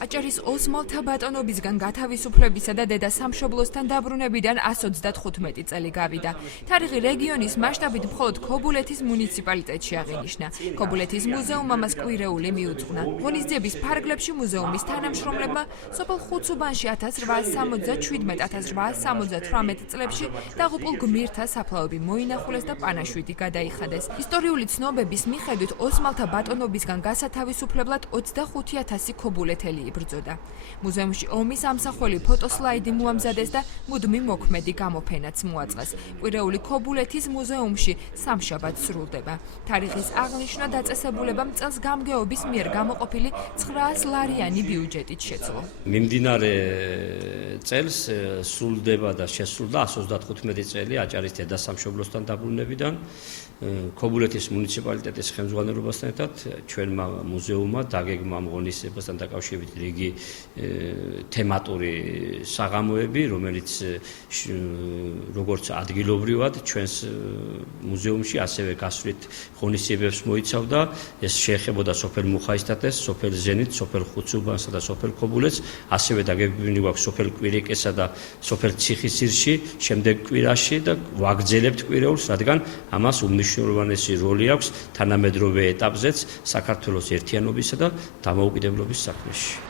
აჭარის ოსმალთა ბატონობისგან გათავისუფლებისა და დედა სამშობლოსთან დაბრუნებიდან 135 წელი გავიდა. თარიღი რეგიონის მასშტაბით მხოლოდ ქობულეთის მუნიციპალიტეტში აღინიშნა. ქობულეთის მუზეუმმა მას კვირეული მიუძღვნა. ღონისძიების ფარგლებში მუზეუმის თანამშრომლებმა სოფელ ხუცუბანში 1877-1878 წლებში დაღუპულ გმირთა საფლავები მოინახულეს და პანაშვიდი გადაიხადეს. ისტორიული ცნობების მიხედვით ოსმალთა ბატონობისგან გასათავისუფლებლად 25,000 ქობულეთელი იბრძოდა. მუზეუმში ომის ამსახველი ფოტოსლაიდი მოამზადეს და მუდმივ მოქმედი გამოფენაც მოაწყეს. კვირეული ქობულეთის მუზეუმში სამშაბათს სრულდება. თარიღის აღნიშვნა დაწესებულებამ წელს გამგეობის მიერ გამოყოფილი 900 ლარიანი ბიუჯეტით შეძლო. მიმდინარე წელს სრულდება და შესრულდა 135 წელი აჭარის დედა სამშობლოსთან დაბრუნებიდან. ქობულეთის მუნიციპალიტეტის ხელმძღვანელობასთან ერთად ჩვენმა მუზეუმმა დაგეგმა ღონისძიებასთან დაკავშირებით რიგი თემატური საღამოები, რომელიც როგორც ადგილობრივად ჩვენს მუზეუმში ასევე გასვლით ღონისძიებებს მოიცავდა. ეს შეეხებოდა სოფელ მუხაისთათეს, სოფელ ზენით, სოფელ ხუცუბანსა და სოფელ ქობულეთს, ასევე დაგეგმილი გვაქვს სოფელ კვირიკესა და სოფელ ციხისძირში შემდეგ კვირაში და ვაგრძელებთ კვირეულს, რადგან ამას უმნიშვნელოვანესი როლი აქვს თანამედროვე ეტაპზეც საქართველოს ერთიანობისა და დამოუკიდებლობის საქმეში.